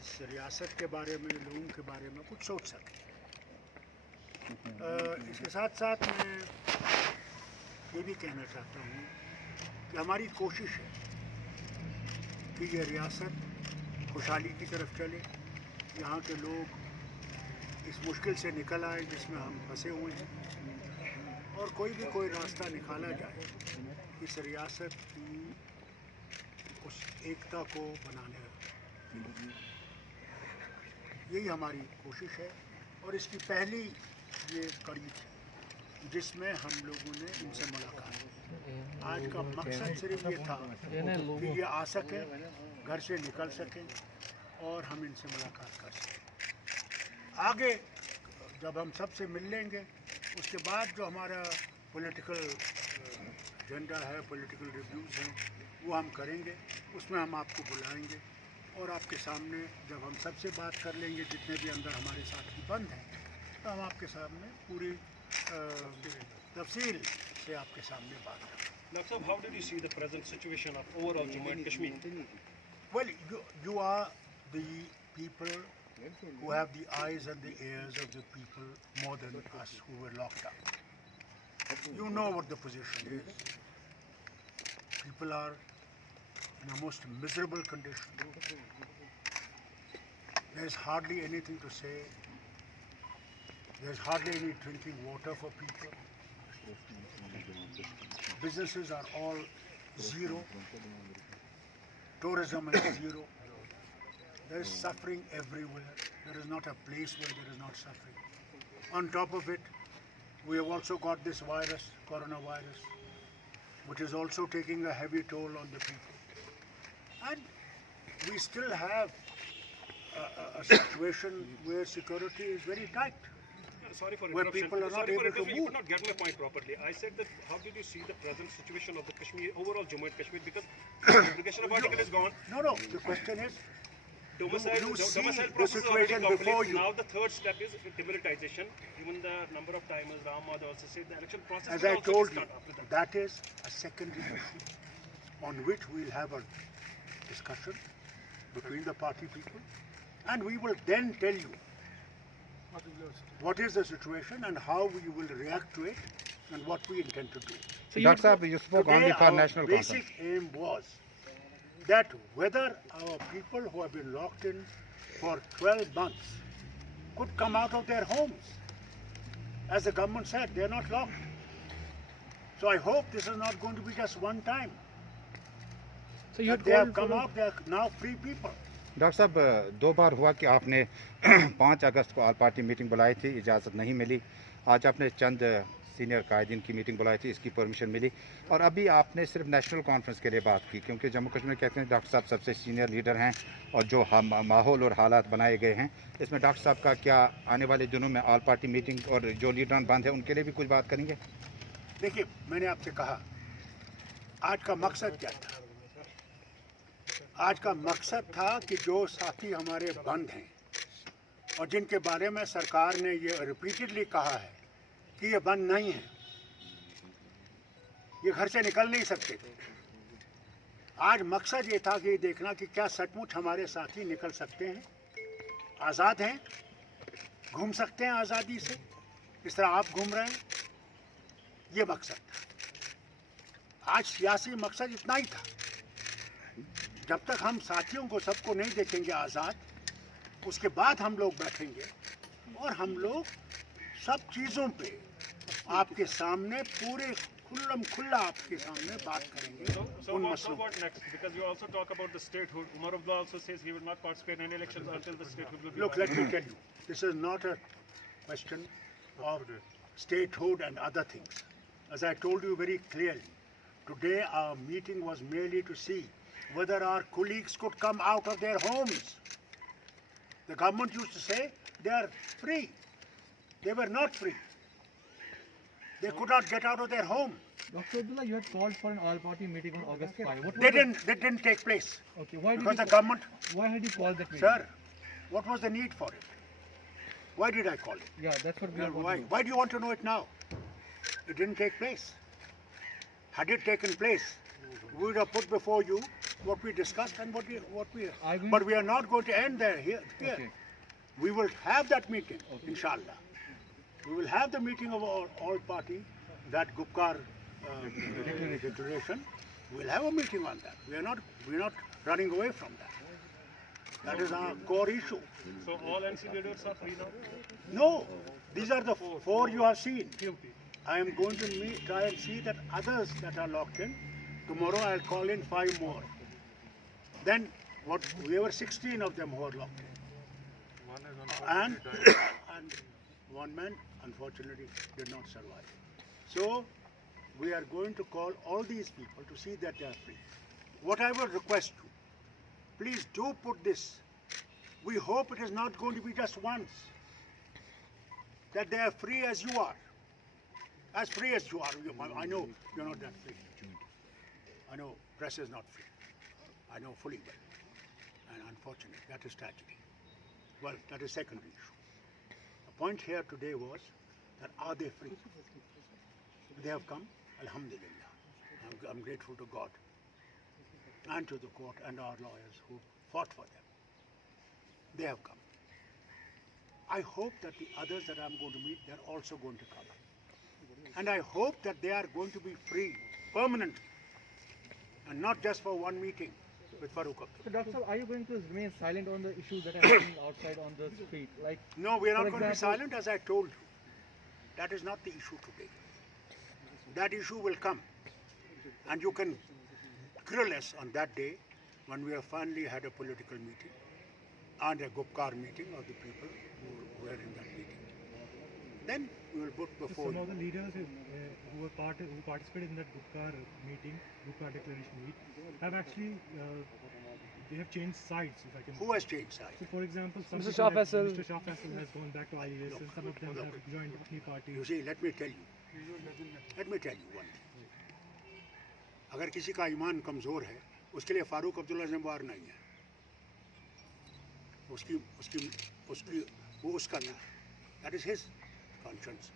اس ریاست کے بارے میں، لوگوں کے بارے میں کچھ سوچ سکیں. اس کے ساتھ ساتھ میں یہ بھی کہنا چاہتا ہوں کہ ہماری کوشش ہے کہ یہ ریاست خوشحالی کی طرف چلے، یہاں کے لوگ اس مشکل سے نکل آئے جس میں ہم پھنسے ہوئے ہیں، اور کوئی راستہ نکالا جائے اس ریاست کی اس ایکتا کو بنانے. یہی ہماری کوشش ہے، اور اس کی پہلی یہ کڑی تھی جس میں ہم لوگوں نے ان سے ملاقات کی. آج کا مقصد صرف یہ تھا کہ یہ آ سکیں، گھر سے نکل سکیں اور ہم ان سے ملاقات کر سکیں. آگے جب ہم سب سے مل لیں گے، اس کے بعد جو ہمارا پولیٹیکل ایجنڈا ہے، پولیٹیکل ریویوز ہیں، وہ ہم کریں گے. اس میں ہم آپ کو بلائیں گے اور آپ کے سامنے جب ہم سب سے بات کر لیں گے، جتنے بھی اندر ہمارے ساتھی بند ہیں، تو ہم آپ کے سامنے پوری تفصیل سے آپ کے سامنے بات کریں. Dr. Saab, how did you see the present situation of overall Jammu and Kashmir? Well, you are the people who have the eyes and the ears of the people more than us who were locked up. You know what the position is. People are in a most miserable condition. There is hardly anything to say. There is hardly any drinking water for people. Businesses are all zero. Tourism is zero. There is suffering everywhere. There is not a place where there is not suffering. On top of it, we have also got this virus, coronavirus, which is also taking a heavy toll on the people. And we still have a situation where security is very tight. Sorry for Where interruption. people are not Sorry for able to interruption. You move. could not get my point properly. I said that how did you see the present situation of the Kashmir, overall Jammu and Kashmir, because the abrogation of article is gone. No, the question is, Domicile see process the is already situation complete. before you. Now the third step is demilitarization. Even the number of timers, Ram Madhav also said the election process As will I also told you, start after that. that is a secondary issue on which we'll have a discussion between the party people, and we will then tell you what is the situation and how we will react to it and what we intend to do. So Dr. Saab, you spoke only Today, for our national basic conference. aim was that whether our people who have been locked in for 12 months could come out of their homes. As the government said, they are not locked. So I hope this is not going to be just one time. So you had They have called come for out, they are now free people. Doctor साहब, 2 बार हुआ कि आपने 5 अगस्त को all party meeting बुलाई थी, इजाज़त नहीं मिली. आज आपने चंद सीनियर कायदीन की मीटिंग बुलाई थी, इसकी परमिशन मिली, और अभी आपने सिर्फ नेशनल कॉन्फ्रेंस के लिए बात की, क्योंकि जम्मू कश्मीर कहते हैं डॉक्टर साहब सबसे सीनियर लीडर हैं और जो माहौल और हालात बनाए गए हैं, इसमें डॉक्टर साहब का क्या आने वाले दिनों में ऑल पार्टी मीटिंग और जो लीडरान बंद है उनके लिए भी कुछ बात करेंगे? देखिए, मैंने आपसे कहा आज का मकसद क्या था. आज का मकसद था कि जो साथी हमारे बंद हैं और जिनके बारे में सरकार ने ये रिपीटेडली कहा है कि ये बंद नहीं है, ये घर से निकल नहीं सकते थे. आज मकसद ये था कि देखना कि क्या सचमुच हमारे साथी निकल सकते हैं, आज़ाद हैं, घूम सकते हैं आज़ादी से, इस तरह आप घूम रहे हैं. ये मकसद था. आज सियासी मकसद इतना ही था. जब तक हम साथियों को सबको नहीं देखेंगे आज़ाद, उसके बाद हम लोग बैठेंगे और हम लोग सब चीज़ों पे आपके सामने पूरे खुल्ला आपके सामने बात करेंगे. So what next? Because you also talk about the statehood. Umar Abdullah also says he will not participate in any elections until the statehood will be. Look, let me tell you, this is not a question of statehood and other things. As I told you very clearly, today our meeting was merely to see whether our colleagues could come out of their homes. The government used to say they are free. They were not free. They could not get out of their home. Dr. Abdullah, you had called for an all-party meeting on August 5. They didn't take place. Okay, why did Because you the government, why had you called that meeting? sir, what was the need for it? Why did I call it? Yeah, that's what we are Why? going to Why do you want to know it now? It didn't take place. Had it taken place, we would have put before you what we discussed and what we I will- but we are not going to end there here. Okay. We will have that meeting, inshallah. We will have the meeting of all party, that Gupkar declaration. We'll have a meeting on that. We're not running away from that. That is our core issue. So all NC leaders are free now? No, these are the four you have seen. I am going to try and see that others that are locked in. Tomorrow I'll call in 5 more. Then we were 16 of them who are locked in. And one man unfortunately did not survive. So we are going to call all these people to see that they are free. What I will request you, please do put this. We hope it is not going to be just once. That they are free as you are. As free as you are. I know you're not that free. I know press is not free. I know fully well. And unfortunately, that is tragedy. Well, that is secondary issue. The point here today was that are they free? They have come, alhamdulillah. I'm grateful to God and to the court and our lawyers who fought for them. They have come. I hope that the others that I'm going to meet, they're also going to come. And I hope that they are going to be free permanently and not just for one meeting with Farooq Abdullah. So, Dr. Saab, are you going to remain silent on the issues that are happening outside on the street? Like, No, we are not for going to be example- silent, as I told you. That is not the issue today. That issue will come. And you can grill us on that day when we have finally had a political meeting and a Gupkar meeting of the people who were in that meeting. Then we will put before Some of you. the leaders who participated in that Gupkar meeting, Gupkar declaration meet, have actually they have changed sides. If I can. Who has changed sides? So, for example, some Mr. people Shah like Faisal. Mr. Shah Faisal has gone back to IAS, and some of them have joined Apni party. You see, let me tell you one thing. अगर किसी का ईमान कमज़ोर है, उसके लिए फारूक अब्दुल्ला ज़िम्मेवार नहीं है. वो उसका था. That is his conscience.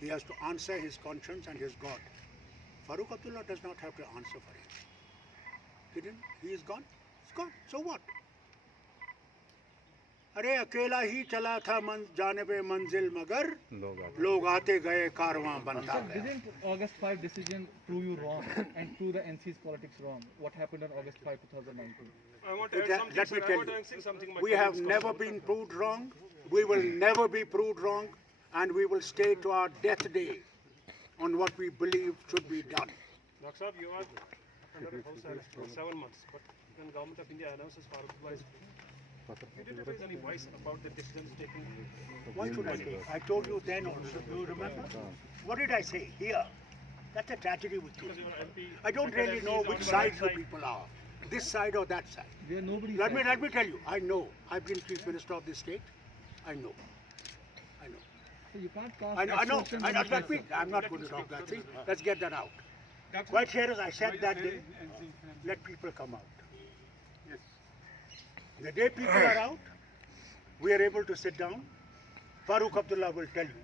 He has to answer his conscience and his God. Farooq Abdullah does not have to answer for him. He is gone. He's gone. So what? अरे अकेला ही चला था जाने पे मंजिल मगर लोग आते गए कारवां बनता Sir, गया. didn't August 5 decision prove you wrong and prove the NC's politics wrong? What happened on August 5, 2019? I want to add something. Let me sir. tell I want to you, add something. My we have colleagues never talked been about. proved wrong. We will never be proved wrong, and we will stay to our death day on what we believe should be done. Dr. Saab, you are under house arrest for 7 months, but when Government of India announces Farooq Abdullah is free, you didn't raise any voice about the decisions taken. Why should I say? I told you then also. Do you remember? What did I say here? That's a tragedy with you. Because you were MP. I don't really know which side you people are. This side or that side. There nobody. Let me tell you. I know. I've been Chief Minister of this state. I know. So you can't cast I know. assumptions on Let me, yourself. I'm not going to talk that thing. Let's get that out. Quite serious, I said that day. Let people come out. The day people are out, we are able to sit down. Farooq Abdullah will tell you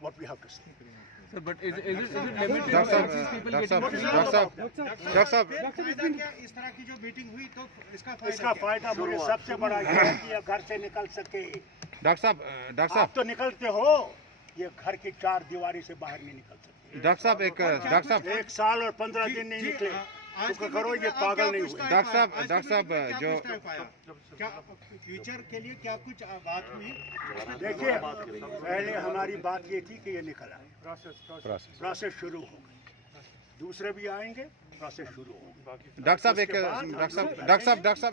what we have to say. Sir, but is it limited to doctor NC's people साहब getting free? Doctor साहब इस तरह की जो meeting हुई तो इसका इसका फायदा मुझे सबसे बड़ा ये है कि ये घर से निकल सके. डॉक्टर आप साहब तो निकलते हो, ये घर की 4 दीवारी से बाहर नहीं निकल सकते. डॉक्टर साहब 1 साल और 15 दिन नहीं निकले. तो करो ये पागल नहीं हुए. डॉक्टर साहब जो क्या फ्यूचर के लिए क्या कुछ बात हुई? देखिए, पहले हमारी बात ये थी कि ये निकल आए. प्रोसेस शुरू हो गई. दूसरे भी आएंगे, प्रोसेस शुरू होगा. डॉक्टर साहब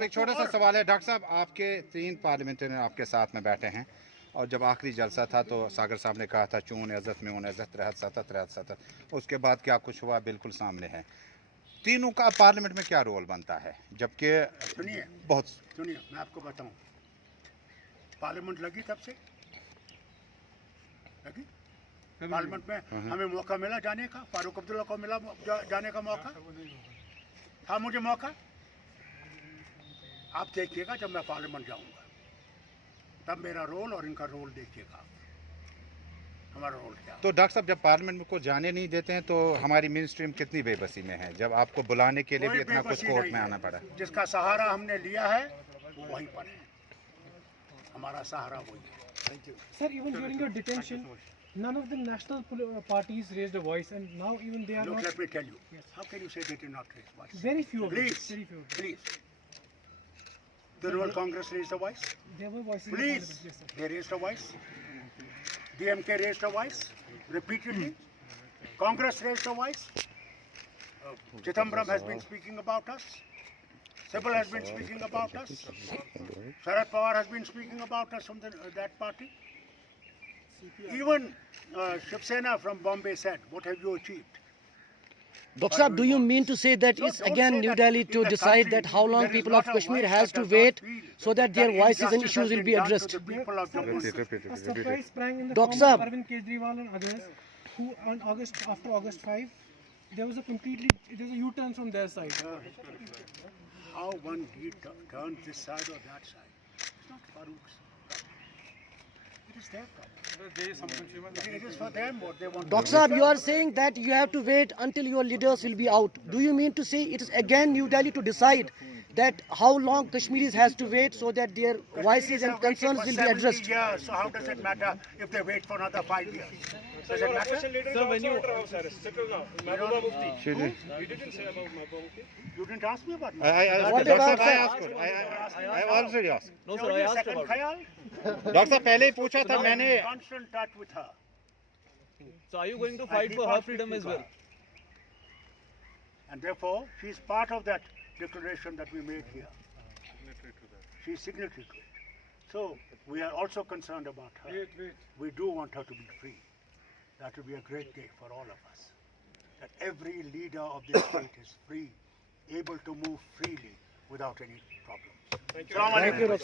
एक छोटा सा सवाल है. डॉक्टर साहब आपके 3 पार्लियामेंटेरियन आपके साथ में बैठे हैं और जब आखिरी जलसा था तो सागर साहब ने कहा था चून इज़्ज़त में उन इज़्ज़त रहत सतत. उसके बाद क्या कुछ हुआ बिल्कुल सामने है. तीनों का पार्लियामेंट में क्या रोल बनता है जबकि सुनिए मैं आपको बताऊं. पार्लियामेंट लगी तब से लगी. पार्लियामेंट में हमें मौका मिला जाने का. फारूक अब्दुल्ला को मिला जाने का मौका. था मुझे मौका. आप देखिएगा जब मैं पार्लियामेंट जाऊंगा तब मेरा रोल और इनका रोल देखिएगा. हमारा रोल क्या? तो डॉक्टर साहब, जब पार्लियामेंट में को जाने नहीं देते हैं तो हमारी मेन स्ट्रीम कितनी बेबसी में है, जब आपको बुलाने के लिए भी इतना कुछ कोर्ट में आना पड़ा? जिसका सहारा हमने लिया है वो वहीं पर है, हमारा सहारा वही है. Sir, even during your detention, none of the national parties raised a voice, and now even they are Look, not. let me tell you. How can you say they did not raise voice? Very few of them. Please, Very few of them. please. Trinamool Congress raised a voice. There were voices. in Please, Parliament, yes, sir. they raised a voice. DMK raised a voice repeatedly. Congress raised a voice. Chidambaram has been speaking about us. Sibal has been speaking about us. Sharad Pawar has been speaking about us from that party. Even Shiv Sena from Bombay said, "What have you achieved?" Dr. Saab, do you mean to say that No, it's don't again say New that Delhi in to the decide country that how long there is people not of a Kashmir voice has that to does not wait feel so that their that voices and injustice issues has will been be done to addressed? the people of Jammu and Kashmir. A surprise sprang in the Dr. form of Saab. Arvind Kejriwal and others, who after August 5, there was a U-turn from their side. How one turns this side or that side? It's not Farooq's problem. It is their problem. It is for them what they want. Dr. Saab, you are saying that you have to wait until your leaders will be out. Do you mean to say it is again New Delhi to decide that how long Kashmiris has to wait so that their voices and concerns will be addressed? Years, so how does it matter if they wait for another 5 years? Does it matter? Sir, when you settle now, Mahbooba Mufti. We didn't say about Mahbooba Mufti. You didn't ask me about I asked, What Dr. about, Saab, I sir? asked her. I already asked. No, sir, I asked about Khayal. Doctor साहब, पहले ही पूछा था मैंने. I'm in constant touch with her. So are you going to I fight keep for on her freedom speaking as to well? her. And therefore, she is part of that declaration that we made here. She is signatory to it. So we are also concerned about her. We do want her to be free. That would be a great day for all of us. That every leader of this state is free, able to move freely without any problems. Thank you. Assalamu alaikum.